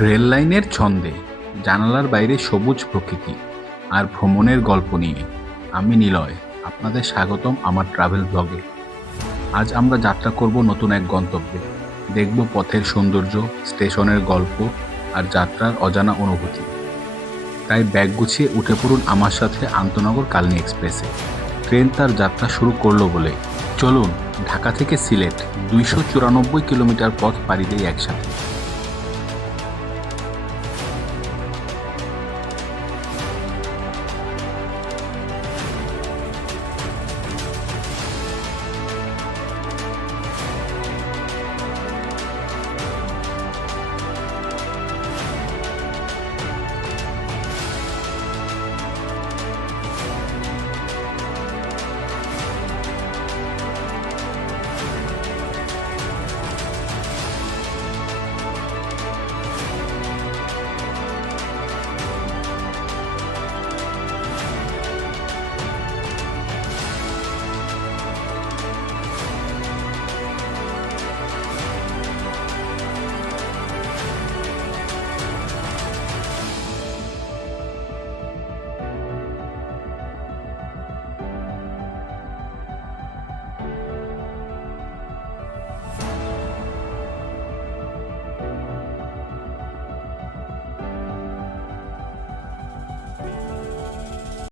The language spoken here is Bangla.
রেল লাইনের ছন্দে, জানালার বাইরে সবুজ প্রকৃতি আর ভ্রমণের গল্প নিয়ে আমি নিলয়। আপনাদের স্বাগতম আমার ট্রাভেল ব্লগে। আজ আমরা যাত্রা করব নতুন এক গন্তব্যে। দেখব পথের সৌন্দর্য, স্টেশনের গল্প আর যাত্রার অজানা অনুভূতি। তাই ব্যাগ গুছিয়ে উঠে পড়ুন আমার সাথে আন্তনগর কালনী এক্সপ্রেসে। ট্রেন তার যাত্রা শুরু করলো বলে চলুন ঢাকা থেকে সিলেট 294 কিলোমিটার পথ পাড়ি দেই একসাথে।